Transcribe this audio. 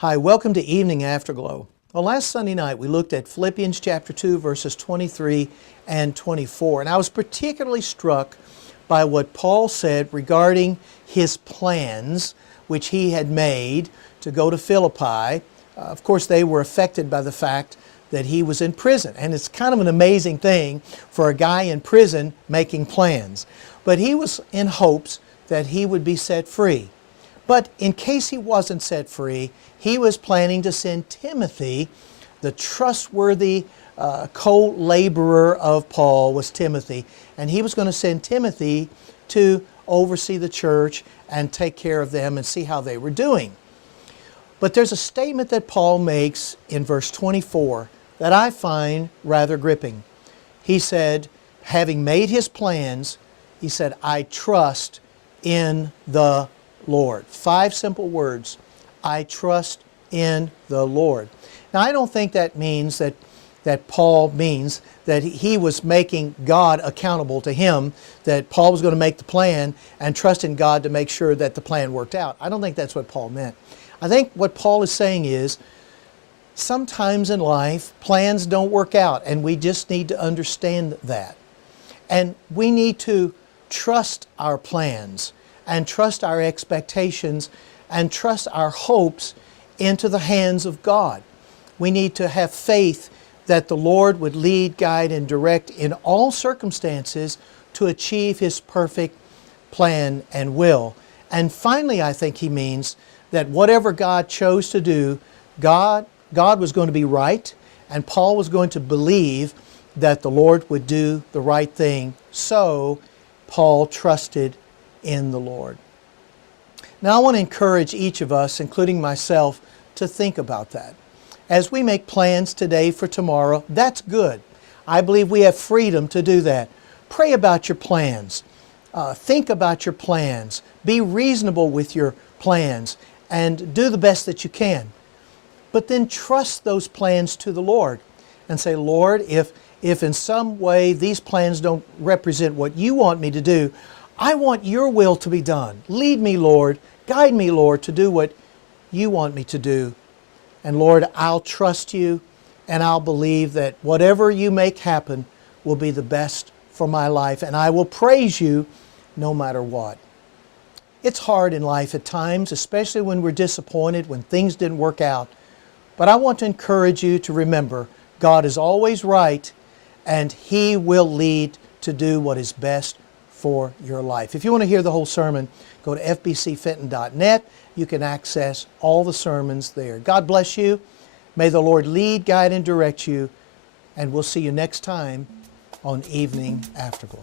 Hi, welcome to Evening Afterglow. Well, last Sunday night we looked at Philippians chapter 2 verses 23 and 24, and I was particularly struck by what Paul said regarding his plans which he had made to go to Philippi. Of course, they were affected by the fact that he was in prison, and it's kind of an amazing thing for a guy in prison making plans. But he was in hopes that he would be set free. But in case he wasn't set free, he was planning to send Timothy, the trustworthy co-laborer of Paul was Timothy, and he was going to send Timothy to oversee the church and take care of them and see how they were doing. But there's a statement that Paul makes in verse 24 that I find rather gripping. He said, having made his plans, he said, I trust in the Lord. 5 simple words. I trust in the Lord. Now, I don't think that means that Paul means that he was making God accountable to him, that Paul was going to make the plan and trust in God to make sure that the plan worked out. I don't think that's what Paul meant. I think what Paul is saying is, sometimes in life, plans don't work out, and we just need to understand that. And we need to trust our plans and trust our expectations and trust our hopes into the hands of God. We need to have faith that the Lord would lead, guide, and direct in all circumstances to achieve His perfect plan and will. And finally, I think he means that whatever God chose to do, God was going to be right, and Paul was going to believe that the Lord would do the right thing. So Paul trusted in the Lord. Now, I want to encourage each of us, including myself, to think about that. As we make plans today for tomorrow, that's good. I believe we have freedom to do that. Pray about your plans. Think about your plans. Be reasonable with your plans and do the best that you can. But then trust those plans to the Lord and say, Lord, if in some way these plans don't represent what you want me to do, I want your will to be done. Lead me, Lord. Guide me, Lord, to do what you want me to do. And Lord, I'll trust you and I'll believe that whatever you make happen will be the best for my life, and I will praise you no matter what. It's hard in life at times, especially when we're disappointed, when things didn't work out. But I want to encourage you to remember God is always right, and He will lead to do what is best for your life. If you want to hear the whole sermon, go to fbcfenton.net. You can access all the sermons there. God bless you. May the Lord lead, guide, and direct you. And we'll see you next time on Evening Afterglow.